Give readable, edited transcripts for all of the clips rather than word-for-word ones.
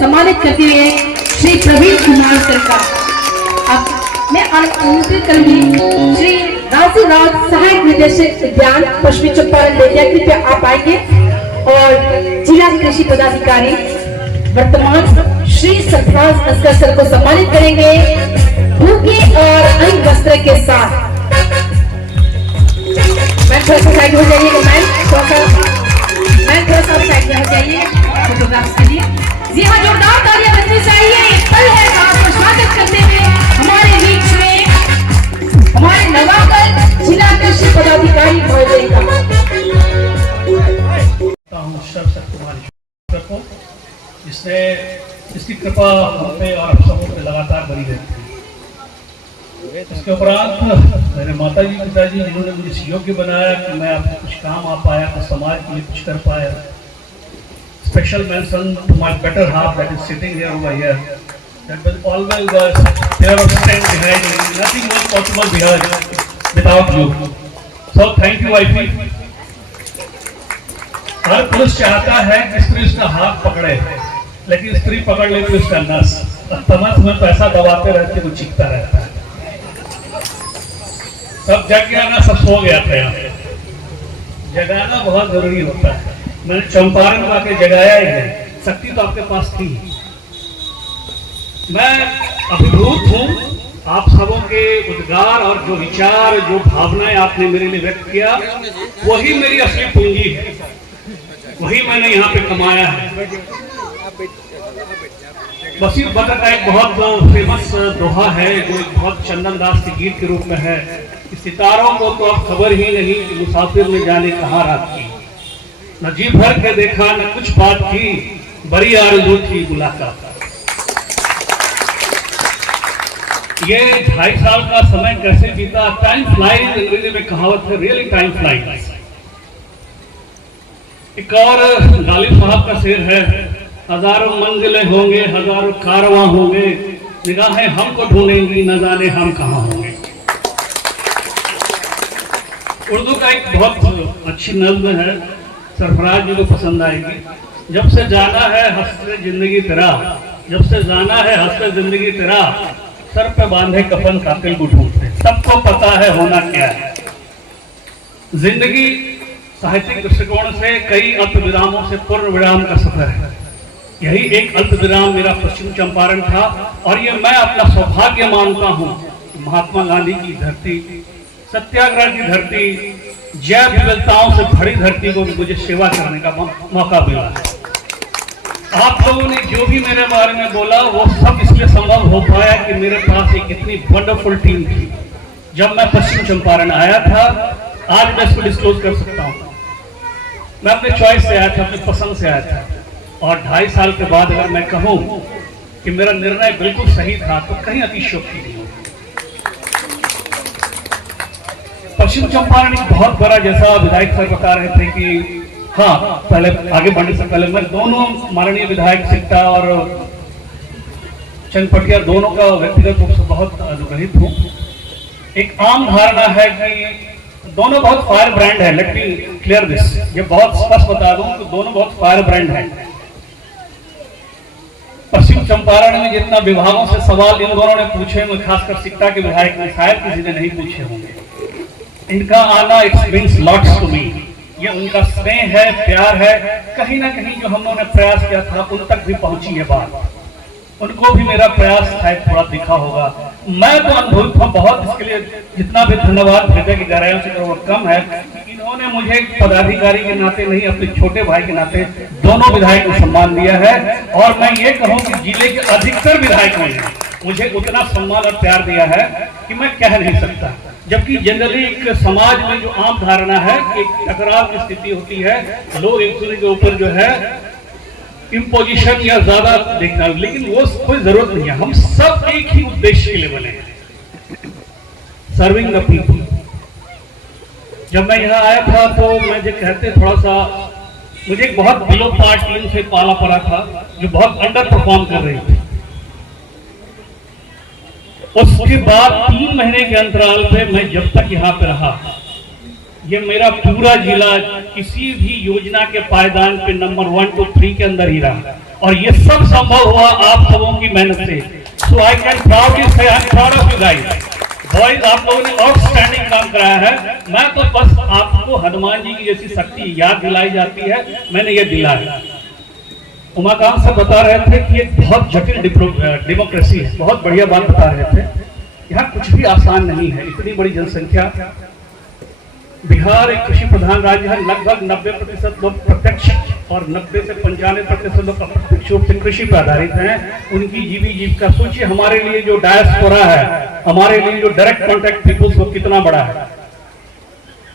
सम्मानित करते हुए श्री प्रवीण कुमार सरकार। अब मैं आमंत्रित करूंगी श्री राजू राज, सहायक निदेशक उद्यान पश्चिमी चंपारण बेतिया, कृपया आप आएंगे। और जिला कृषि पदाधिकारी वर्तमान श्री सरफराज असगर सर को सम्मानित करेंगे बुके और अंग वस्त्र के साथ। मैम थोड़ा सा साइड हो जाइएगा, मैम थोड़ा सा साइड में हो जाइए फोटोग्राफ्स के लिए। जी हाँ, जोरदार तालियां बजनी चाहिए। पल है आपको स्वागत करते हुए हमारे बीच में हमारे नवागत जिला कृषि पदाधिकारी महोदय का को, जिसने इसकी कृपा हम पे और आप सबों पे लगातार बनी रहती है। इसके उपरांत मेरे माता जी, पिताजी, जिन्होंने मुझे इस योग्य बनाया कि मैं आपसे कुछ काम आ पाया, तो समाज के लिए कुछ कर पाया। Special mention to my better half that is sitting here over here. That was always the pillar of strength behind me. Nothing was possible without you. So thank you, I feel. हर पुरुष चाहता है कि स्त्री उसका हाथ पकड़े, लेकिन स्त्री पकड़ लेती उसका नस। तमस में पैसा दबाते रहते, वो चीखता रहता है। सब जग गया ना, सब सो गया था। यहाँ जगाना बहुत जरूरी होता है। मैंने चंपारण को आके जगाया ही है। शक्ति तो आपके पास थी। मैं अभिभूत हूँ आप सबों के उद्गार और जो विचार, जो भावनाएं आपने मेरे लिए व्यक्त किया, वही मेरी असली पूंजी है। वही मैंने यहाँ पे कमाया है। बसीर बकर का एक बहुत फेमस दोहा है, जो एक बहुत चंदन दास के गीत के रूप में है कि सितारों को तो अब खबर ही नहीं कि मुसाफिर ने जाने कहाँ रात की। न जी भर के देखा, न कुछ बात की, बड़ी आरज़ू थी मुलाकात। ये 2.5 साल का समय कैसे बीता। टाइम फ्लाइज, अंग्रेजी में कहावत है, रियली टाइम फ्लाइज। एक और गालिब साहब का शेर है, हजारों मंजिलें होंगे, हजारों कारवां होंगे, निगाहें हमको ढूंढेंगी, न जाने हम कहाँ होंगे। उर्दू का एक बहुत अच्छी नज्म है, सरफराज जी को पसंद आएगी। जब से जाना है हंसते जिंदगी तेरा, जब से जाना है हंसते जिंदगी तेरा, सर पे बांधे कफन कातिल को ढूंढते। सबको पता है होना क्या है। जिंदगी साहित्यिक दृष्टिकोण से कई अल्प विरामों से पूर्ण विराम का सफर है। यही एक अल्प विराम मेरा पश्चिम चंपारण था, और ये मैं अपना सौभाग्य मानता हूँ। महात्मा गांधी की धरती, सत्याग्रह की धरती, जय विविधताओं से भरी धरती को भी मुझे सेवा करने का मौका मिला है। आप लोगों ने जो भी मेरे बारे में बोला, वो सब इसलिए संभव हो पाया कि मेरे पास एक इतनी वंडरफुल टीम थी। जब मैं पश्चिम चंपारण आया था, आज मैं इसको डिस्क्लोज कर सकता हूँ, मैं अपने चॉइस से आया था, अपनी पसंद से आया था। और 2.5 साल के बाद अगर मैं कहूँ कि मेरा निर्णय बिल्कुल सही था, तो कहीं अतिशयोक्ति नहीं होगी। पश्चिम चंपारण एक बहुत बड़ा, जैसा विधायक सर बता रहे थे कि हाँ, पहले आगे बढ़ने से पहले मैं दोनों माननीय विधायक सिक्टा और चंदपटिया दोनों का व्यक्तिगत रूप से बहुत अनुग्रहित हूँ। एक आम धारणा है कि दोनों बहुत फायर ब्रांड है। लेट मी क्लियर दिस, ये बहुत स्पष्ट बता दूं कि दोनों बहुत फायर ब्रांड है। पश्चिम चंपारण में जितना विभागों से सवाल इन दोनों ने पूछे, मैं खासकर सिक्टा के विधायक ने शायद किसी ने नहीं पूछे होंगे। इनका आना it means lots to me. ये उनका स्नेह है, प्यार है। कहीं ना कहीं जो हम लोगों ने प्रयास किया था, उन तक भी पहुंची है बात। उनको भी मेरा प्रयास शायद थोड़ा दिखा होगा। मैं तो अनुभूत हूँ बहुत, इसके लिए जितना भी धन्यवाद हृदय की गहराइयों से वो कम है। इन्होंने मुझे पदाधिकारी के नाते नहीं, अपने छोटे भाई के नाते दोनों विधायक को सम्मान दिया है। और मैं ये कहूँ कि जिले के अधिकतर विधायकों ने मुझे उतना सम्मान और प्यार दिया है कि मैं कह नहीं सकता। जबकि जनरली एक समाज में जो आम धारणा है कि टकराव की स्थिति होती है, लोग एक दूसरे के ऊपर जो है इम्पोजिशन या ज्यादा देखना, लेकिन वो कोई जरूरत नहीं है। हम सब एक ही उद्देश्य के लिए बने हैं, सर्विंग द पीपल। जब मैं यहाँ आया था तो मुझे कहते थोड़ा सा, मुझे एक बहुत बिलो पार टीम से पाला पड़ा था जो बहुत अंडर परफॉर्म कर रही थी। उसके बाद 3 महीने के अंतराल पे मैं जब तक यहाँ पे रहा, ये मेरा पूरा जिला किसी भी योजना के पायदान पे नंबर 1 to 3 के अंदर ही रहा। और ये सब संभव हुआ आप लोगों की मेहनत से। सो आई कैन प्राउडली से I am proud of you guys. Boys, आप लोगों ने आउटस्टैंडिंग काम कराया है। मैं तो बस आपको हनुमान जी की जैसी शक्ति याद दिलाई जाती है, मैंने ये दिलाया। उमाकांत सर बता रहे थे कि ये बहुत जटिल डेमोक्रेसी है, बहुत बढ़िया बात बता रहे थे। यहाँ कुछ भी आसान नहीं है, इतनी बड़ी जनसंख्या। बिहार एक कृषि प्रधान राज्य है, लगभग 90% लोग प्रत्यक्ष और 90 से 95% लोग अप्रत्यक्ष रूप से कृषि पर आधारित हैं। उनकी जीविका सोचिए, हमारे लिए जो डायस्पोरा है, हमारे लिए जो डायरेक्ट कॉन्टैक्ट पीपुल्स वो कितना बड़ा है,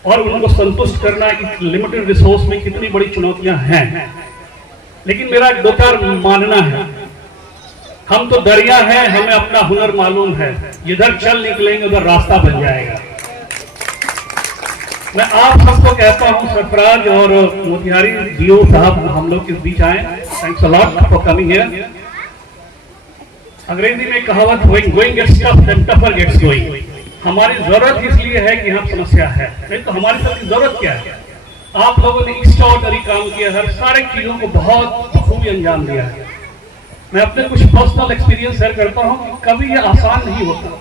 और उनको संतुष्ट करना इस लिमिटेड रिसोर्स में कितनी बड़ी चुनौतियां हैं। लेकिन मेरा 2-4 मानना है, हम तो दरिया हैं, हमें अपना हुनर मालूम है, इधर चल निकलेंगे उधर रास्ता बन जाएगा। मैं आप सबको कहता हूं, सरफराज और मोतिहारी डीओ साहब हम लोग इस बीच आए, thanks a lot for coming here. अंग्रेजी में कहावत, going gets tough then tougher gets going. हमारी जरूरत इसलिए है कि यहाँ समस्या है, नहीं तो हमारी सबकी जरूरत क्या है। आप लोगों ने एक्स्ट्राऑर्डिनरी काम किया है, सारी चीजों को बहुत बखूबी अंजाम दिया है। मैं अपने कुछ पर्सनल एक्सपीरियंस शेयर करता हूँ कि कभी ये आसान नहीं होता,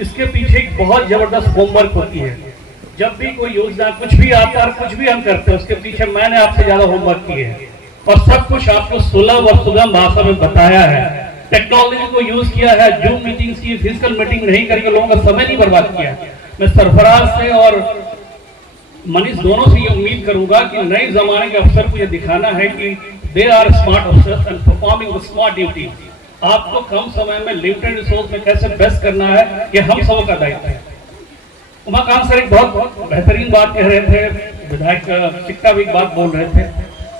इसके पीछे एक बहुत जबरदस्त होमवर्क होती है। जब भी कोई योजना कुछ भी आता है, कुछ भी हम करते हैं, उसके पीछे मैंने आपसे ज्यादा होमवर्क किए हैं और सब कुछ आपको सुलभ और सुगम भाषा में बताया है। टेक्नोलॉजी को यूज किया है, जूम मीटिंग्स की, फिजिकल मीटिंग नहीं करके लोगों का समय नहीं बर्बाद किया। मैं सरफराज से और मनीष दोनों से ये उम्मीद करूंगा कि नए जमाने के अफसर को ये दिखाना है कि they are smart officers and performing smart duty. आपको कम समय में लिमिटेड रिसोर्स में कैसे बेस्ट करना है, ये हम सब का दायित्व है। उमाकांत सर एक बहुत बेहतरीन बात कह रहे थे, विधायक सिक्का भी एक बात बोल रहे थे।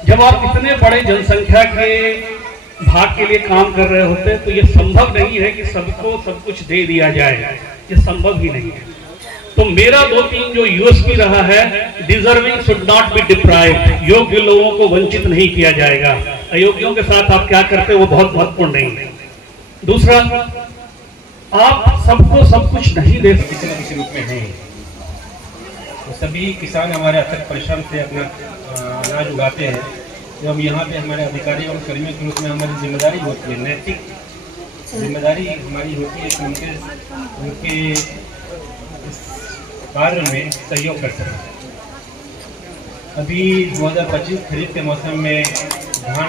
जब आप इतने बड़े जनसंख्या के भाग के लिए काम कर रहे होते तो ये संभव नहीं है कि सबको सब कुछ दे दिया जाए, ये संभव ही नहीं है। तो मेरा 2-3 जो यूएसपी रहा है, deserving should not be deprived, योग्य लोगों को वंचित नहीं किया जाएगा। अयोग्यों के साथ आप क्या करते हैं वो बहुत महत्वपूर्ण नहीं है। दूसरा, आप सबको सब कुछ नहीं दे सकते, किसी न किसी रूप में हैं। तो सभी किसान हमारे अथक परिश्रम से अपना अनाज उगाते हैं। तो हम यहाँ पे हमारे अधिकारी और कर्मियों के रूप में हमारी जिम्मेदारी होती है, नैतिक जिम्मेदारी हमारी होती है कि उनके कार्य में सहयोग कर सकें। अभी 2025 खरीफ के मौसम में धान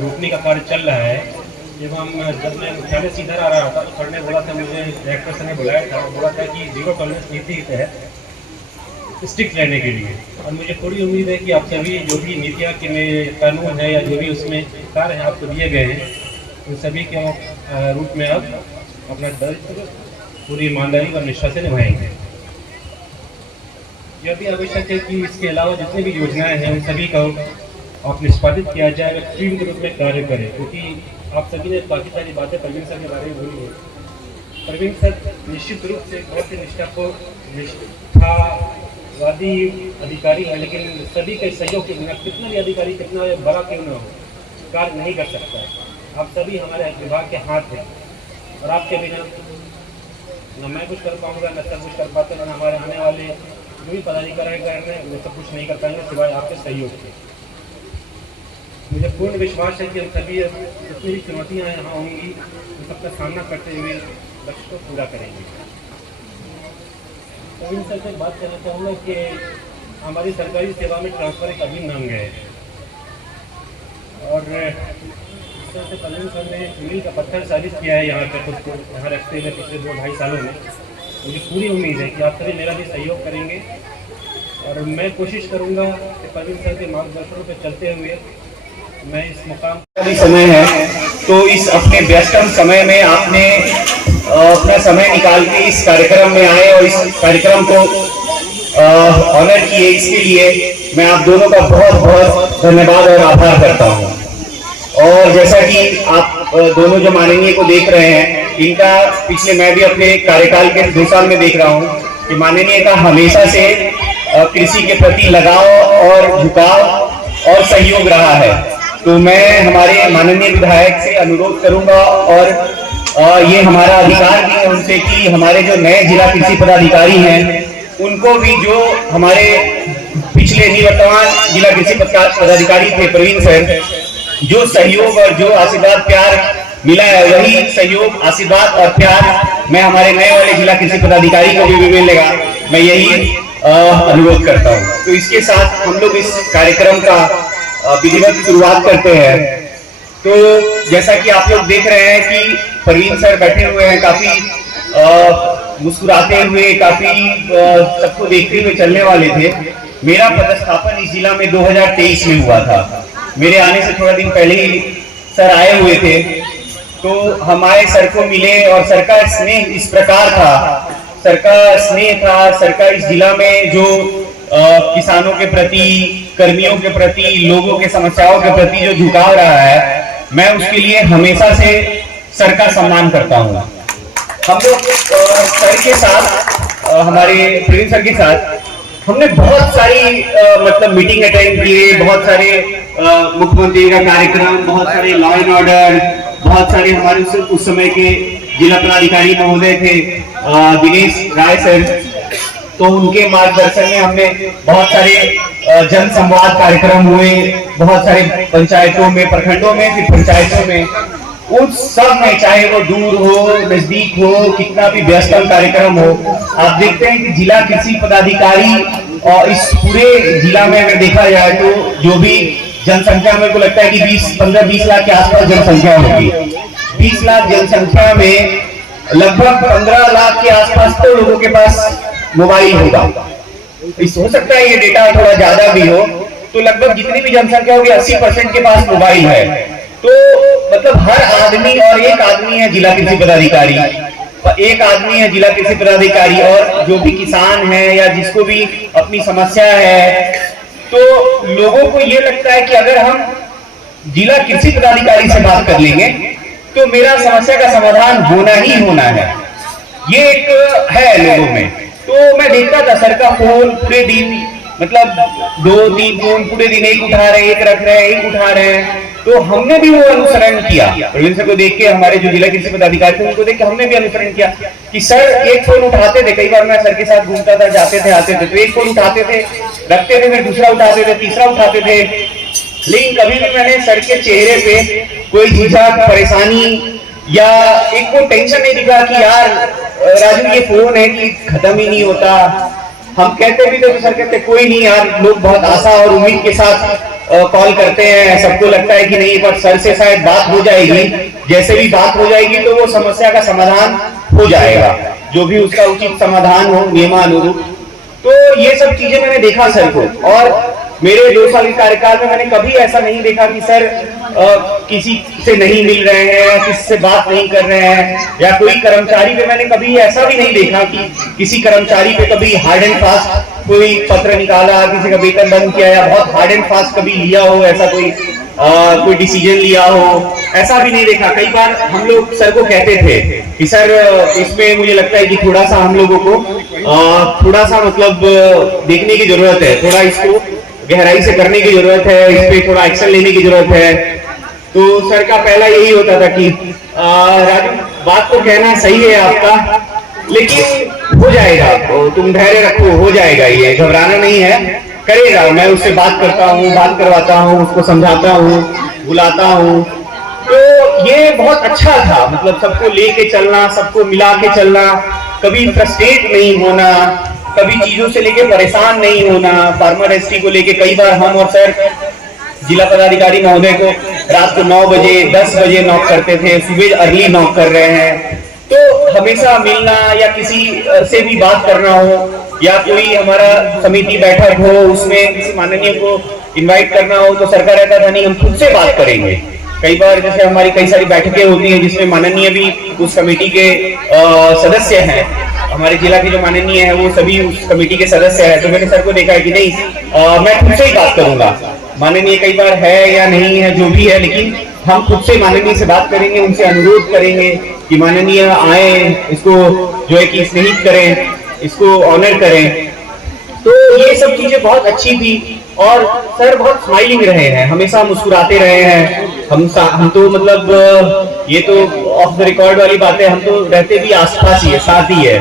रोपने का कार्य चल रहा है। जब मैं मुख्यालय से इधर आ रहा था तो सर ने बोला था, मुझे डायरेक्टर सर ने बुलाया था और बोला था कि 0 टॉलरेंस नीति के तहत स्ट्रिक्ट रहने के लिए। और मुझे पूरी उम्मीद है कि आप सभी जो भी नीतियाँ के कानून है या जो भी उसमें कार्य हैं आपको दिए गए हैं, उन सभी के रूप में आप अपना दायित्व पूरी ईमानदारी और निष्ठा से निभाएंगे। यह भी आवश्यक है कि इसके अलावा जितनी भी योजनाएं हैं उन सभी का आप निष्पादित किया जाए, अगर टीम के रूप में कार्य करें। क्योंकि आप सभी ने काफ़ी सारी बातें प्रवीण सर के बारे में बोली है। प्रवीण सर निश्चित रूप से बहुत ही निष्ठावादी अधिकारी है, लेकिन सभी के सहयोग के बिना कितना भी अधिकारी कितना बड़ा क्यों न हो कार्य नहीं कर सकता है। आप सभी हमारे विभाग के हाथ हैं और आपके बिना न मैं कुछ कर पाऊँगा, न सब कुछ कर पाते, न हमारे आने वाले जो भी पदाधिकारी हैं वो सब कुछ नहीं कर पाएंगे सिवाय आपके सहयोग के। मुझे पूर्ण विश्वास है कि हम सभी जितनी भी चुनौतियाँ यहाँ होंगी उन सबका सामना करते हुए लक्ष्य को पूरा करेंगे। तो इन सबसे बात करना चाहूँगा कि हमारी सरकारी सेवा में ट्रांसफर एक अभिन्न अंग है और इस तरह से प्रवीण सर ने मील का पत्थर साबित किया है यहाँ पे खुद को यहाँ रखते हुए पिछले 2-2.5 सालों में। मुझे पूरी उम्मीद है कि आप सभी मेरा भी सहयोग करेंगे और मैं कोशिश करूँगा कि प्रवीण सर के मार्गदर्शनों पर चलते हुए मैं इस मुकाम का समय है, तो इस अपने व्यस्तम समय में आपने अपना समय निकाल के इस कार्यक्रम में आए और इस कार्यक्रम को ऑनर किए, इसके लिए मैं आप दोनों का बहुत बहुत धन्यवाद और आभार करता हूं। और जैसा कि आप दोनों जो माननीय को देख रहे हैं, इनका पिछले मैं भी अपने कार्यकाल के 2 साल में देख रहा हूं कि माननीय का हमेशा से कृषि के प्रति लगाव और झुकाव और सहयोग रहा है। तो मैं हमारे माननीय विधायक से अनुरोध करूंगा और ये हमारा अधिकार भी है उनसे कि हमारे जो नए जिला कृषि पदाधिकारी हैं उनको भी, जो हमारे पिछले निवर्तमान जिला कृषि पदाधिकारी थे प्रवीण सर, जो सहयोग और जो आशीर्वाद प्यार मिला है, वही सहयोग आशीर्वाद और प्यार मैं हमारे नए वाले जिला कृषि पदाधिकारी को भी मिलेगा, मैं यही अनुरोध करता हूँ। तो इसके साथ हम लोग इस कार्यक्रम का विधिवत शुरुआत करते हैं। तो जैसा कि आप लोग देख रहे हैं कि प्रवीण सर बैठे हुए हैं, काफी मुस्कुराते हुए, काफी सबको देखते हुए चलने वाले थे। मेरा पदस्थापन इस जिला में 2023 में हुआ था। मेरे आने से थोड़ा दिन पहले ही सर आए हुए थे, तो हम आए, सर को मिले और सर का स्नेह इस प्रकार था, सर का स्नेह था, सर का इस जिला में जो किसानों के प्रति, कर्मियों के प्रति, लोगों के समस्याओं के प्रति जो झुकाव रहा है, मैं उसके लिए हमेशा से सर का सम्मान करता हूँ। हम लोग सर के साथ, हमारे प्रवीण सर के साथ हमने बहुत सारी मतलब मीटिंग अटेंड किए, बहुत सारे मुख्यमंत्री का कार्यक्रम, बहुत सारे लॉ एंड ऑर्डर, बहुत सारे हमारे उस समय के जिला पदाधिकारी महोदय थे दिनेश राय सर, तो उनके मार्गदर्शन में हमने बहुत सारे जन संवाद कार्यक्रम हुए, बहुत सारे पंचायतों में, प्रखंडों में, फिर पंचायतों में, उन सब में, चाहे वो दूर हो, नजदीक हो, कितना भी व्यस्तम कार्यक्रम हो, आप देखते हैं कि जिला कृषि पदाधिकारी और इस पूरे जिला में अगर देखा जाए तो जो भी जनसंख्या, मेरे को लगता है कि 15-20 लाख के आसपास जनसंख्या होगी। 20 लाख जनसंख्या में लगभग 15 लाख के आसपास तो लोगों के पास मोबाइल होगा। हो सकता है ये डेटा थोड़ा ज्यादा भी हो, तो लगभग जितनी भी जनसंख्या होगी 80% के पास मोबाइल है। तो मतलब हर आदमी, और एक आदमी है जिला कृषि पदाधिकारी, एक आदमी है जिला कृषि पदाधिकारी, और जो भी किसान है या जिसको भी अपनी समस्या है, तो लोगों को ये लगता है कि अगर हम जिला कृषि पदाधिकारी से बात कर लेंगे तो मेरा समस्या का समाधान होना ही होना है, ये एक है लोगों में। तो मैं देखता था सर का फोन पूरे दिन, मतलब 2-3 फोन पूरे दिन एक उठा रहे, एक रख रहे, एक उठा रहे हैं। तो हमने भी वो अनुसरण किया, प्रवीण सर को देख के, हमारे जो जिला कृषि पदाधिकारी थे उनको देख के हमने भी अनुसरण किया कि सर एक फोन उठाते थे। कई बार मैं सर के साथ घूमता था, जाते थे, आते थे, तो एक फोन उठाते थे, रखते थे, फिर दूसरा उठाते थे, तीसरा उठाते थे, लेकिन कभी भी मैंने सर के चेहरे पे कोई झिझक, परेशानी या एक को टेंशन नहीं दिखा कि यार राजू ये फोन है कि खत्म ही नहीं होता। हम कहते भी थे तो सर कहते कोई नहीं यार, लोग बहुत आशा और उम्मीद के साथ कॉल करते हैं, सबको लगता है कि नहीं पर सर से शायद बात हो जाएगी, जैसे भी बात हो जाएगी तो वो समस्या का समाधान हो जाएगा, जो भी उसका उचित समाधान हो नियमानुरूप। तो ये सब चीजें मैंने देखा सर को, और मेरे 2 साल के कार्यकाल में मैंने कभी ऐसा नहीं देखा कि सर किसी से नहीं मिल रहे हैं, किसी से बात नहीं कर रहे हैं, या कोई कर्मचारी पे मैंने कभी ऐसा भी नहीं देखा कि किसी कर्मचारी पे कभी हार्ड एंड फास्ट कोई पत्र निकाला, किसी का वेतन बंद किया, या बहुत हार्ड एंड फास्ट कभी लिया हो, ऐसा कोई डिसीजन लिया हो, ऐसा भी नहीं देखा। कई बार हम लोग सर को कहते थे कि सर इसमें मुझे लगता है कि थोड़ा सा हम लोगों को थोड़ा सा मतलब देखने की जरूरत है, थोड़ा इसको गहराई से करने की जरूरत है, इस पे थोड़ा एक्शन लेने की जरूरत है। तो सर का पहला यही होता था कि राजू बात तो कहना सही है आपका, लेकिन हो जाएगा, तो तुम धैर्य रखो, हो जाएगा, ये घबराना नहीं है, करेगा। मैं उससे बात करता हूँ, बात करवाता हूँ, उसको समझाता हूँ, बुलाता हूँ। तो ये बहुत अच्छा था, मतलब सबको लेके चलना, सबको मिला के चलना, कभी फ्रस्ट्रेट नहीं होना, कभी चीजों से लेके परेशान नहीं होना। फार्मर एसटी को लेके कई बार हम और सर जिला पदाधिकारी महोदय को रात को 9 बजे 10 बजे नॉक करते थे, सुबह अर्ली नॉक कर रहे हैं। तो हमेशा मिलना या किसी से भी बात करना हो, या कोई हमारा समिति बैठक हो, उसमें किसी माननीय को इनवाइट करना हो, तो सर का रहता था नहीं हम खुद से बात करेंगे। कई बार जैसे हमारी कई सारी बैठकें होती हैं जिसमें माननीय भी उस कमेटी के सदस्य हैं, हमारे जिला के जो माननीय है वो सभी उस कमेटी के सदस्य हैं। तो मैंने सर को देखा है कि नहीं मैं खुद से ही बात करूंगा, माननीय कई बार है या नहीं है जो भी है, लेकिन हम खुद से माननीय से बात करेंगे, उनसे अनुरोध करेंगे कि माननीय आए, इसको जो है कि स्नेहित करें, इसको ऑनर करें। तो ये सब चीजें बहुत अच्छी थी, और सर बहुत स्माइलिंग रहे हैं, हमेशा मुस्कुराते रहे हैं। हम तो मतलब ये तो ऑफ द रिकॉर्ड वाली बात है, हम तो रहते भी आसपास ही है, साथ ही है।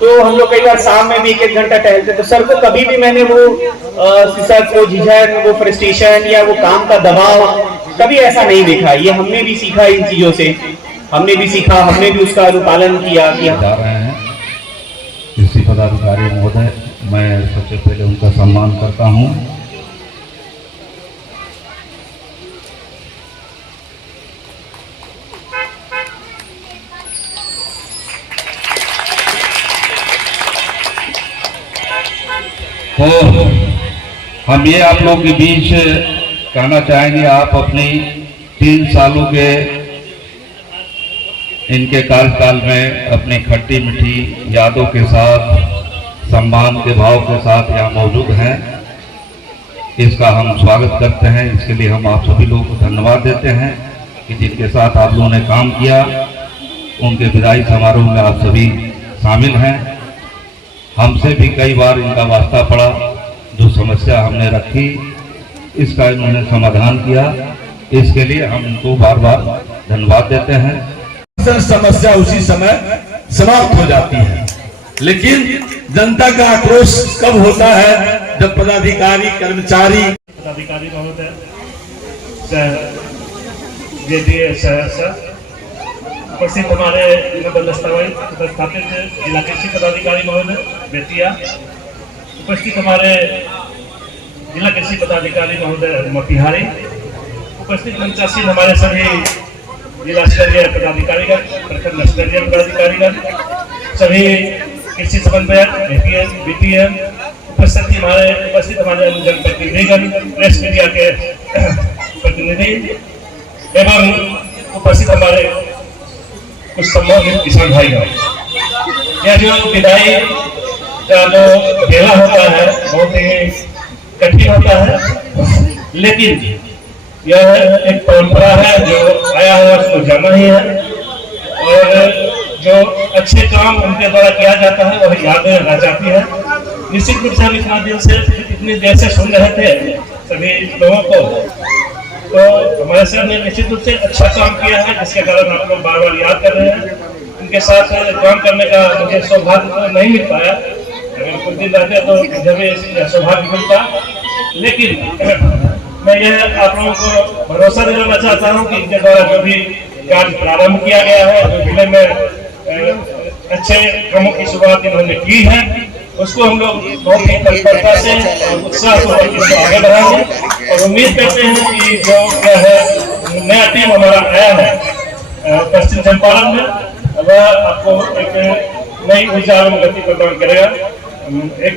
तो हम लोग कई बार शाम में भी 1-1 घंटा टहलते, तो सर को कभी भी मैंने वो सिसक, वो झिझक, वो फ्रस्ट्रेशन या वो काम का दबाव कभी ऐसा नहीं देखा। ये हमने भी सीखा इन चीजों से, हमने भी सीखा, हमने भी उसका अनुपालन किया कि जा रहे हैं कृषि पदाधिकारी महोदय, मैं सबसे पहले उनका सम्मान करता हूं। तो हम ये आप लोग के बीच कहना चाहेंगे, आप अपनी 3 सालों के इनके कार्यकाल में अपनी खट्टी मीठी यादों के साथ, सम्मान के भाव के साथ यहाँ मौजूद हैं। इसका हम स्वागत करते हैं। इसके लिए हम आप सभी लोगों को धन्यवाद देते हैं कि जिनके साथ आप लोगों ने काम किया, उनके विदाई समारोह में आप सभी शामिल हैं। हमसे भी कई बार इनका वास्ता पड़ा, जो समस्या हमने रखी इसका इन्होंने समाधान किया। इसके लिए हम इनको बार बार धन्यवाद देते हैं। समस्या उसी समय समाप्त हो जाती है, लेकिन जनता का आक्रोश कब होता है? जब पदाधिकारी कर्मचारी महोदय, उपस्थित हमारे स्थापित जिला कृषि पदाधिकारी महोदय बेतिया, उपस्थित हमारे जिला कृषि पदाधिकारी महोदय मोतिहारी, उपस्थित मंचासीन हमारे सभी जिला स्तरीय पदाधिकारीगण, प्रखंड स्तरीय पदाधिकारीगण, सभी कृषि समन्वयक, एपीएम, बीटीएम, उपस्थित हमारे जनप्रतिनिधिगण, प्रेस मीडिया के प्रतिनिधि एवं उपस्थित हमारे कुछ संबंधित किसान भाईगण। यह जो विदाई का जो बेला होता है बहुत ही कठिन होता है, लेकिन यह एक परंपरा है जो आया हुआ उसको जाना ही है, और जो अच्छे काम उनके द्वारा किया जाता है वह यादें रह जाती है। निश्चित रूप से हम इतनी देर से सुन रहे थे सभी लोगों को, तो हमारे सर ने निश्चित रूप से अच्छा काम किया है, जिसके कारण आप लोग बार बार याद कर रहे हैं। उनके साथ काम करने का मुझे सौभाग्य तो नहीं मिल पाया, अगर कुछ दिन रहते तो मुझे भी सौभाग्य मिलता, लेकिन मैं यह आप लोगों को भरोसा दिलाना चाहता हूं कि इनके द्वारा जो भी कार्य प्रारंभ किया गया है, जो जिले में अच्छे कामों की शुरुआत इन्होंने की है, उसको हम लोग बहुत ही तत्परता से और उत्साह से आगे बढ़ाएंगे। और उम्मीद करते हैं कि जो क्या है नया टीम हमारा आया है पश्चिम चंपारण में, वह आपको एक नई ऊर्जा एवं गति प्रदान करेगा। एक